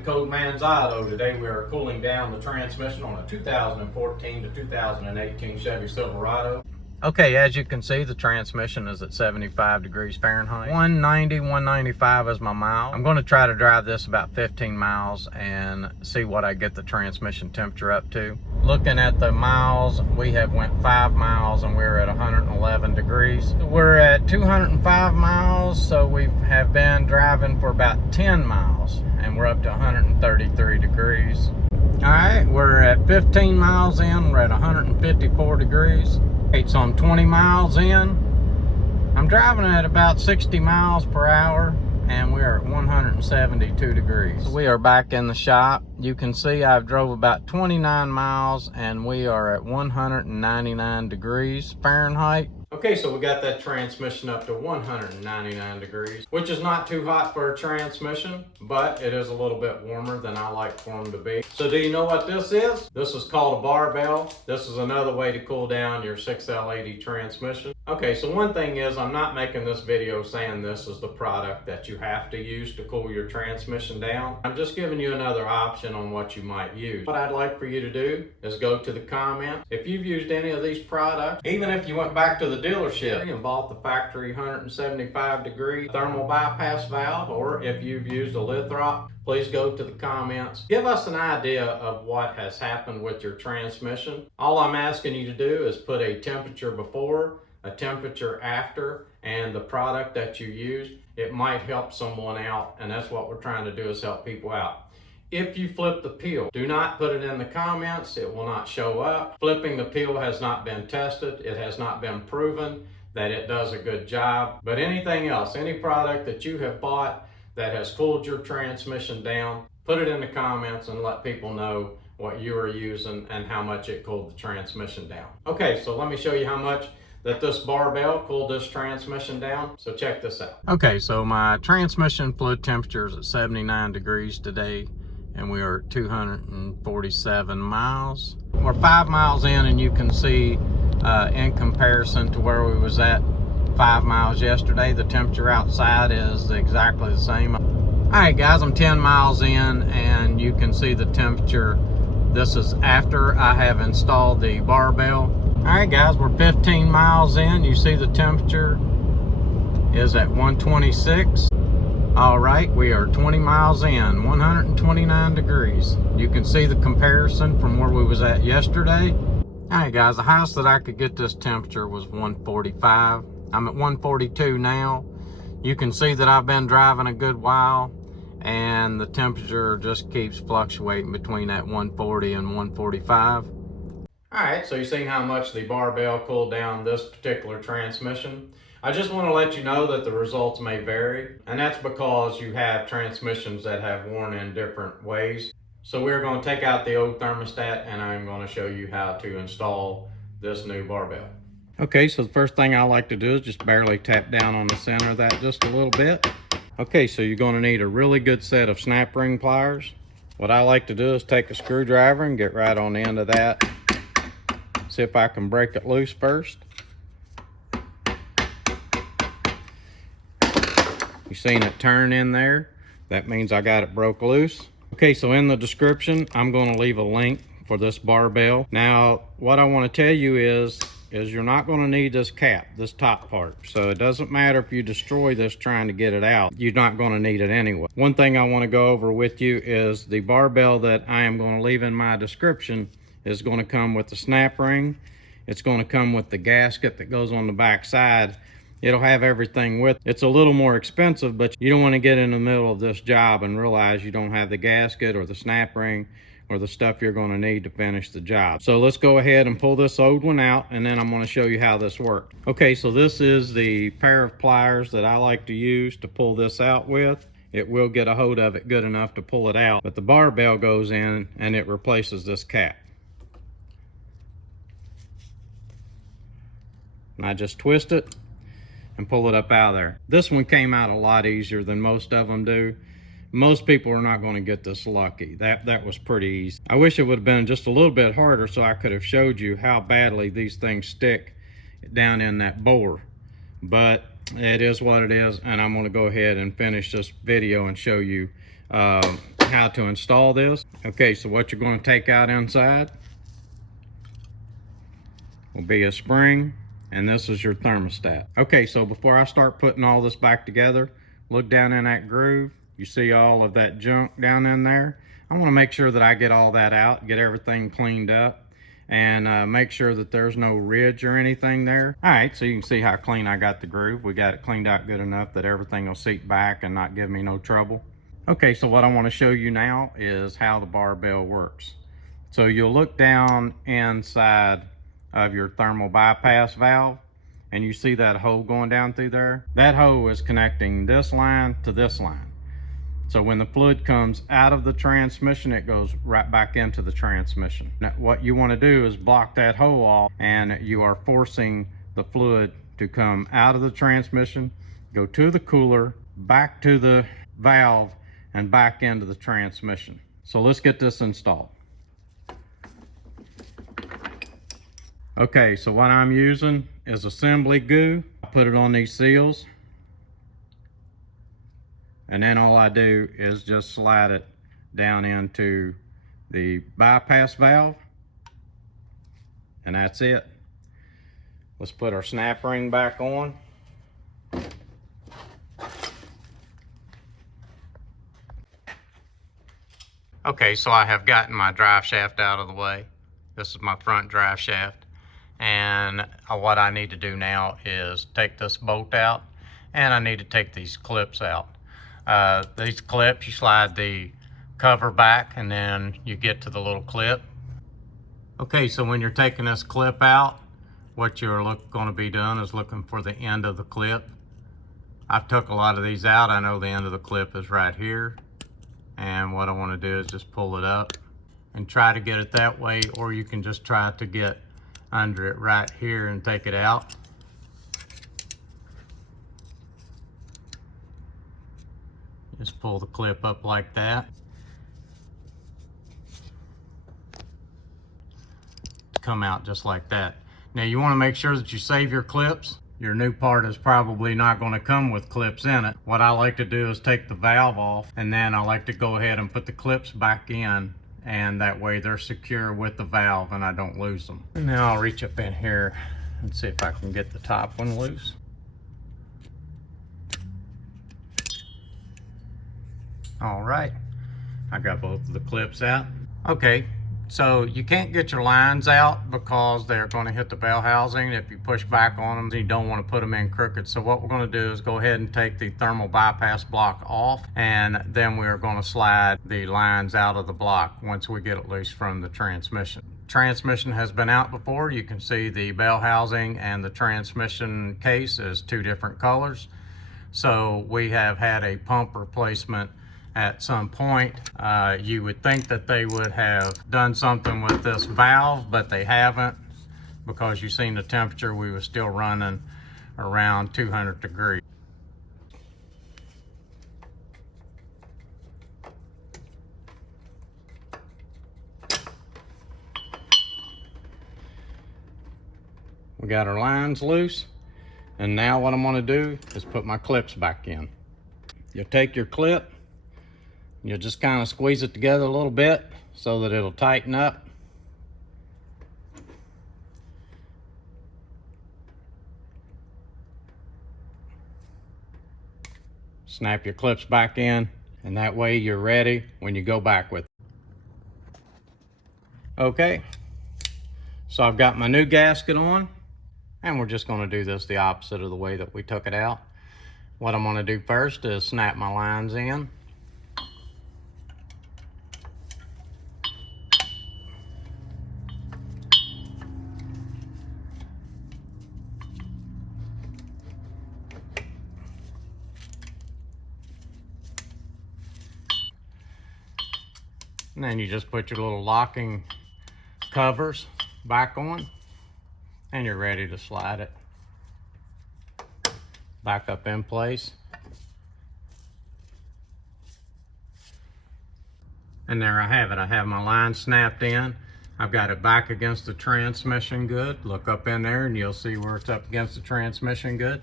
the Code Man's Eye though. Today we are cooling down the transmission on a 2014 to 2018 Chevy Silverado. Okay, as you can see, the transmission is at 75 degrees Fahrenheit. 190, 195 is my mile. I'm going to try to drive this about 15 miles and see what I get the transmission temperature up to. Looking at the miles, we have went 5 miles and we're at 111 degrees. We're at 205 miles, so we have been driving for about 10 miles and we're up to 133 degrees. All right, we're at 15 miles in, we're at 154 degrees. So I'm 20 miles in. I'm driving at about 60 miles per hour and we're at 172 degrees. We are back in the shop. You can see I've drove about 29 miles and we are at 199 degrees Fahrenheit. Okay, so we got that transmission up to 199 degrees, which is not too hot for a transmission, but it is a little bit warmer than I like for them to be. So do you know what this is? This is called a barbell. This is another way to cool down your 6L80 transmission. Okay, so one thing is I'm not making this video saying this is the product that you have to use to cool your transmission down. I'm just giving you another option on what you might use. What I'd like for you to do is go to the comments. If you've used any of these products, even if you went back to the dealership and bought the factory 175 degree thermal bypass valve, or if you've used a lithrop, please go to the comments. Give us an idea of what has happened with your transmission. All I'm asking you to do is put a temperature before, a temperature after, and the product that you used. It might help someone out, and that's what we're trying to do, is help people out. If you flip the peel, do not put it in the comments. It will not show up. Flipping the peel has not been tested. It has not been proven that it does a good job. But anything else, any product that you have bought that has cooled your transmission down, put it in the comments and let people know what you are using and how much it cooled the transmission down. Okay, so let me show you how much that this barbell cooled this transmission down. So check this out. Okay, so my transmission fluid temperature is at 79 degrees today, and we are at 247 miles. We're 5 miles in, and you can see in comparison to where we was at 5 miles yesterday, the temperature outside is exactly the same. All right guys, I'm 10 miles in and you can see the temperature. This is after I have installed the barbell. All right guys, we're 15 miles in. You see the temperature is at 126. All right, we are 20 miles in, 129 degrees. You can see the comparison from where we was at yesterday. All right guys, the highest that I could get this temperature was 145. I'm at 142 now. You can see that I've been driving a good while and the temperature just keeps fluctuating between that 140 and 145. All right, so you've seen how much the barbell cooled down this particular transmission. I just want to let you know that the results may vary, and that's because you have transmissions that have worn in different ways. So we're going to take out the old thermostat and I'm going to show you how to install this new barbell. Okay, so the first thing I like to do is just barely tap down on the center of that just a little bit. Okay, so you're going to need a really good set of snap ring pliers. What I like to do is take a screwdriver and get right on the end of that. See if I can break it loose first. You seen it turn in there? That means I got it broke loose. Okay, so in the description, I'm going to leave a link for this barbell. Now, what I want to tell you is you're not going to need this cap, this top part. So it doesn't matter if you destroy this trying to get it out. You're not going to need it anyway. One thing I want to go over with you is the barbell that I am going to leave in my description is going to come with the snap ring. It's going to come with the gasket that goes on the back side. It'll have everything with it. It's a little more expensive, but you don't want to get in the middle of this job and realize you don't have the gasket or the snap ring or the stuff you're going to need to finish the job. So let's go ahead and pull this old one out, and then I'm going to show you how this works. Okay, so this is the pair of pliers that I like to use to pull this out with. It will get a hold of it good enough to pull it out, but the barbell goes in and it replaces this cap. And I just twist it and pull it up out of there. This one came out a lot easier than most of them do. Most people are not going to get this lucky. That was pretty easy. I wish it would have been just a little bit harder so I could have showed you how badly these things stick down in that bore. But it is what it is, and I'm going to go ahead and finish this video and show you how to install this. Okay, so what you're going to take out inside will be a spring, and this is your thermostat. Okay, so before I start putting all this back together, look down in that groove. You see all of that junk down in there? I want to make sure that I get all that out, get everything cleaned up, and make sure that there's no ridge or anything there. All right, so you can see how clean I got the groove. We got it cleaned out good enough that everything will seat back and not give me no trouble. Okay, so what I want to show you now is how the barbell works. So you'll look down inside of your thermal bypass valve, and you see that hole going down through there. That hole is connecting this line to this line. So when the fluid comes out of the transmission, it goes right back into the transmission. Now, what you want to do is block that hole off, and you are forcing the fluid to come out of the transmission, go to the cooler, back to the valve, and back into the transmission. So let's get this installed. Okay, so what I'm using is assembly glue. I put it on these seals, and then all I do is just slide it down into the bypass valve, and that's it. Let's put our snap ring back on. Okay, so I have gotten my drive shaft out of the way. This is my front drive shaft. And what I need to do now is take this bolt out, and I need to take these clips out. These clips, you slide the cover back, and then you get to the little clip. Okay, so when you're taking this clip out, what you're going to be doing is looking for the end of the clip. I've took a lot of these out. I know the end of the clip is right here. And what I want to do is just pull it up and try to get it that way, or you can just try to get under it right here and take it out. Just pull the clip up like that. Come out just like that. Now you want to make sure that you save your clips. Your new part is probably not going to come with clips in it. What I like to do is take the valve off, and then I like to go ahead and put the clips back in, and that way they're secure with the valve and I don't lose them. And now I'll reach up in here and see if I can get the top one loose. All right, I got both of the clips out. Okay, so you can't get your lines out because they're going to hit the bell housing. If you push back on them, you don't want to put them in crooked. So what we're going to do is go ahead and take the thermal bypass block off, and then we're going to slide the lines out of the block once we get it loose from the transmission. Transmission has been out before. You can see the bell housing and the transmission case is two different colors. So we have had a pump replacement at some point. You would think that they would have done something with this valve, but they haven't, because you've seen the temperature. We were still running around 200 degrees. We got our lines loose, and now what I'm going to do is put my clips back in. You'll take your clip, you'll just kind of squeeze it together a little bit so that it'll tighten up. Snap your clips back in, and that way you're ready when you go back with it. Okay, so I've got my new gasket on, and we're just going to do this the opposite of the way that we took it out. What I'm going to do first is snap my lines in. And then you just put your little locking covers back on, and you're ready to slide it back up in place. And there I have it. I have my line snapped in. I've got it back against the transmission good. Look up in there and you'll see where it's up against the transmission good.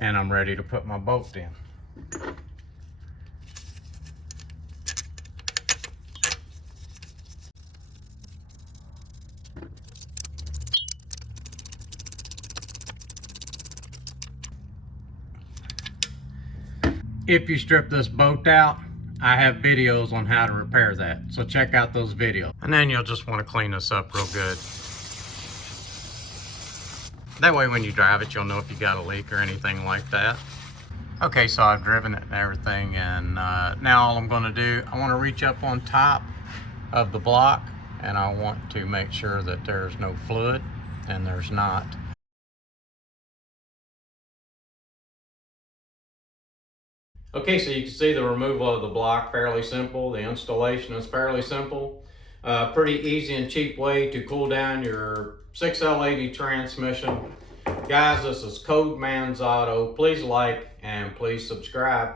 And I'm ready to put my bolt in. If you strip this bolt out, I have videos on how to repair that. So check out those videos. And then you'll just want to clean this up real good. That way when you drive it, you'll know if you got a leak or anything like that. Okay, so I've driven it and everything, and now all I'm gonna do, I wanna reach up on top of the block, and I want to make sure that there's no fluid, and there's not. Okay, so you can see the removal of the block, fairly simple. The installation is fairly simple. Pretty easy and cheap way to cool down your 6L80 transmission. Guys, this is Code Man's Auto. Please like and please subscribe.